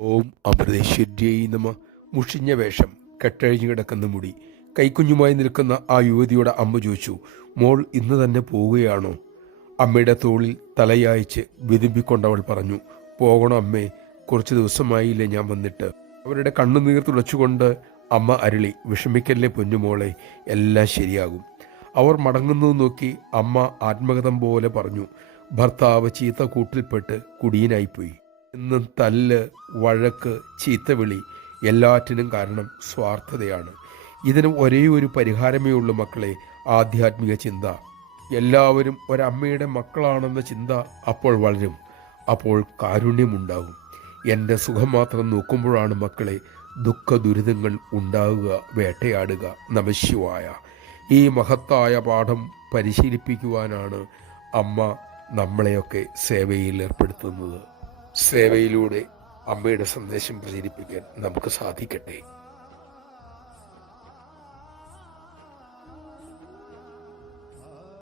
ഓം അമൃതേശ്വര്यै നമ. മുഷിഞ്ഞ വേഷം, കെട്ടഴിഞ്ഞു കിടക്കുന്ന മുടി, കൈക്കുഞ്ഞുമായി നിൽക്കുന്ന ആ യുവതിയുടെ അമ്മ ചോദിച്ചു, മോൾ ഇന്ന് തന്നെ പോവുകയാണോ? അമ്മയുടെ തോളിൽ തലയായിച്ച് വിതുമ്പിക്കൊണ്ടവൾ പറഞ്ഞു, പോകണം അമ്മേ, കുറച്ച് ദിവസമായില്ലേ ഞാൻ വന്നിട്ട്. അവരുടെ കണ്ണുനീർ തുടച്ചുകൊണ്ട് അമ്മ അരുളി, വിഷമിക്കല്ലേ പൊന്നുമോളെ, എല്ലാം ശരിയാകും. അവർ മടങ്ങുന്നത് നോക്കി അമ്മ ആത്മകഥം പോലെ പറഞ്ഞു, ഭർത്താവ് ചീത്ത കൂട്ടിൽപ്പെട്ട് കുടിയനായിപ്പോയി. എന്നും തല്ല്, വഴക്ക്, ചീത്തവിളി, എല്ലാറ്റിനും കാരണം സ്വാർത്ഥതയാണ്. ഇതിന് ഒരേ ഒരു പരിഹാരമേ ഉള്ളൂ മക്കളെ, ആധ്യാത്മിക ചിന്ത. എല്ലാവരും ഒരമ്മയുടെ മക്കളാണെന്ന ചിന്ത അപ്പോൾ വളരും. അപ്പോൾ കാരുണ്യമുണ്ടാകും. എൻ്റെ സുഖം മാത്രം നോക്കുമ്പോഴാണ് മക്കളെ ദുഃഖ ദുരിതങ്ങൾ ഉണ്ടാവുക, വേട്ടയാടുക. നമഃശിവായ. ഈ മഹത്തായ പാഠം പരിശീലിപ്പിക്കുവാനാണ് അമ്മ നമ്മളെയൊക്കെ സേവയിൽ ഏർപ്പെടുത്തുന്നത്. സേവയിലൂടെ അമ്മയുടെ സന്ദേശം പ്രചരിപ്പിക്കാൻ നമുക്ക് സാധിക്കട്ടെ.